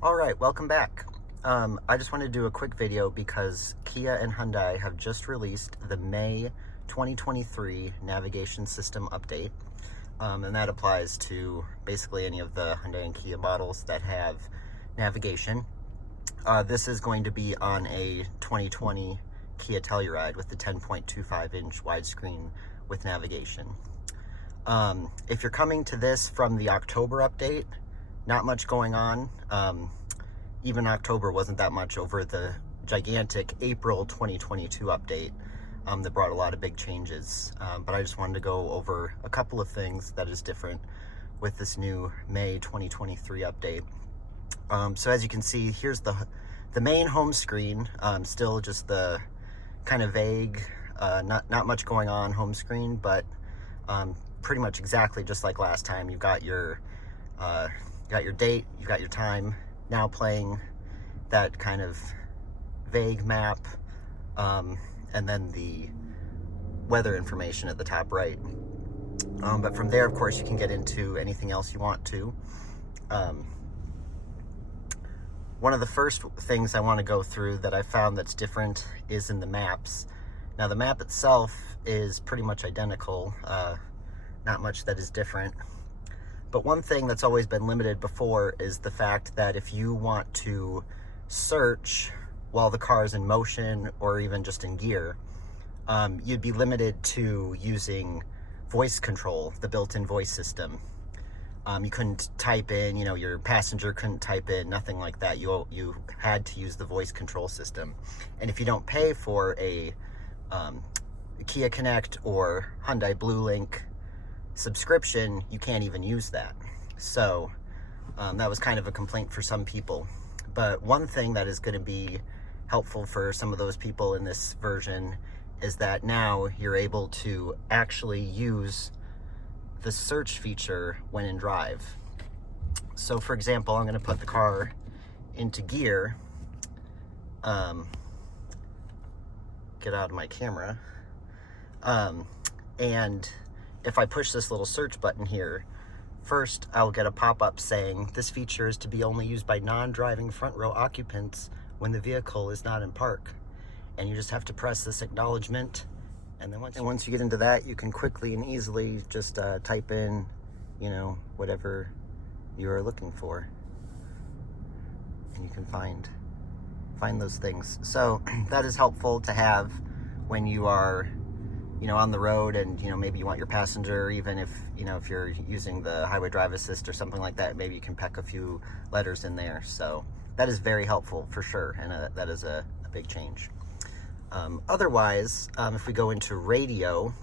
All right, welcome back. I just wanted to do a quick video because Kia and Hyundai have just released the May 2023 navigation system update. And that applies to basically any of the Hyundai and Kia models that have navigation. This is going to be on a 2020 Kia Telluride with the 10.25-inch widescreen with navigation. If you're coming to this from the October update, not much going on. Even October wasn't that much over the gigantic April 2022 update that brought a lot of big changes. But I just wanted to go over a couple of things that is different with this new May 2023 update. So as you can see, here's the main home screen, still just the kind of vague, not much going on home screen, but pretty much exactly just like last time. You've got your date, you've got your time, now playing that kind of vague map, and then the weather information at the top right. But from there, of course, you can get into anything else you want to. One of the first things I want to go through that I found that's different is in the maps. Now, the map itself is pretty much identical, not much that is different. But one thing that's always been limited before is the fact that if you want to search while the car is in motion or even just in gear, you'd be limited to using voice control, the built-in voice system. You couldn't type in, your passenger couldn't type in, nothing like that. You had to use the voice control system. And if you don't pay for a Kia Connect or Hyundai BlueLink subscription, you can't even use that. So that was kind of a complaint for some people. But one thing that is going to be helpful for some of those people in this version is that now you're able to actually use the search feature when in drive. So for example, I'm going to put the car into gear, get out of my camera, and if I push this little search button here, first I'll get a pop-up saying this feature is to be only used by non-driving front row occupants when the vehicle is not in park. And you just have to press this acknowledgement, and then once you get into that, you can quickly and easily just type in, whatever you are looking for, and you can find those things. So that is helpful to have when you are on the road, and maybe you want your passenger, even if if you're using the highway drive assist or something like that, maybe you can peck a few letters in there. So that is very helpful for sure, and that is a big change. Otherwise, if we go into radio,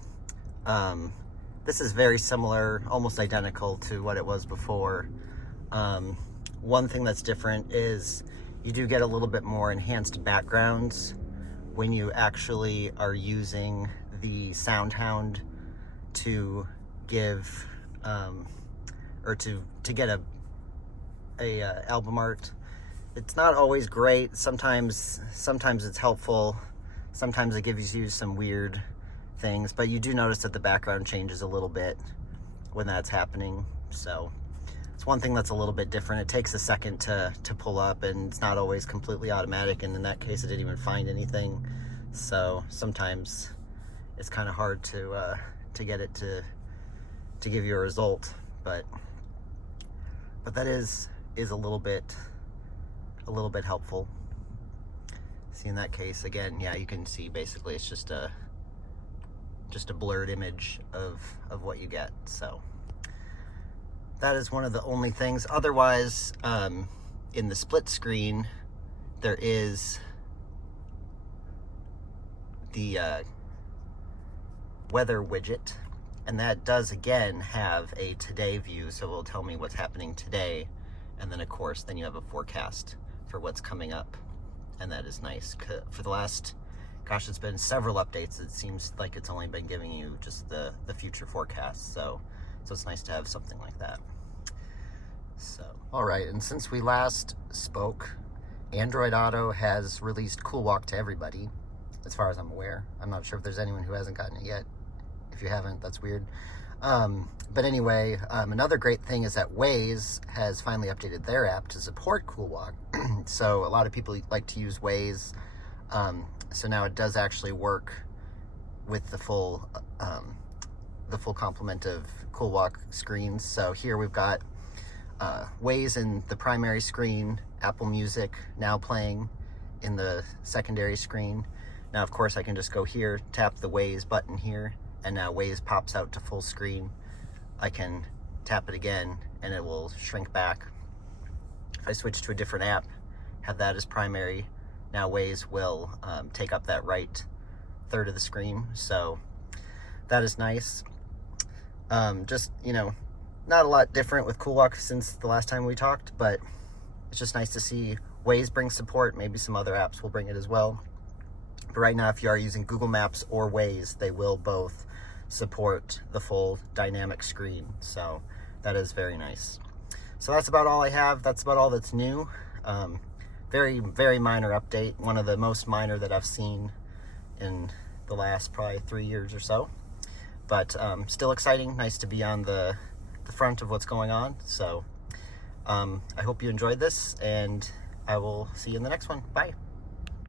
this is very similar, almost identical to what it was before. One thing that's different is you do get a little bit more enhanced backgrounds when you actually are using the sound hound to give or to get a album art. It's not always great. Sometimes it's helpful. Sometimes it gives you some weird things, but you do notice that the background changes a little bit when that's happening. So it's one thing that's a little bit different. It takes a second to pull up, and it's not always completely automatic, and in that case it didn't even find anything. So sometimes it's kind of hard to get it to give you a result, but that is a little bit helpful. See, in that case, again, yeah, you can see basically it's just a blurred image of what you get. So that is one of the only things. Otherwise, in the split screen, there is the weather widget, and that does again have a today view, so it will tell me what's happening today, and then of course then you have a forecast for what's coming up, and that is nice. For the last, gosh, it's been several updates, it seems like it's only been giving you just the future forecast, so it's nice to have something like that. So all right, and since we last spoke, Android Auto has released Coolwalk to everybody, as far as I'm aware. I'm not sure if there's anyone who hasn't gotten it yet. If you haven't, that's weird. But anyway, another great thing is that Waze has finally updated their app to support Coolwalk. So a lot of people like to use Waze. So now it does actually work with the full complement of Coolwalk screens. So here we've got Waze in the primary screen, Apple Music now playing in the secondary screen. Now, of course, I can just go here, tap the Waze button here, and now Waze pops out to full screen. I can tap it again and it will shrink back. If I switch to a different app, have that as primary, now Waze will take up that right third of the screen. So that is nice. Just, not a lot different with Coolwalk since the last time we talked, but it's just nice to see Waze bring support. Maybe some other apps will bring it as well. But right now, if you are using Google Maps or Waze, they will both support the full dynamic screen. So that is very nice. So that's about all I have. That's about all that's new. Very, very minor update. One of the most minor that I've seen in the last probably 3 years or so. But still exciting. Nice to be on the front of what's going on. So I hope you enjoyed this, and I will see you in the next one. Bye.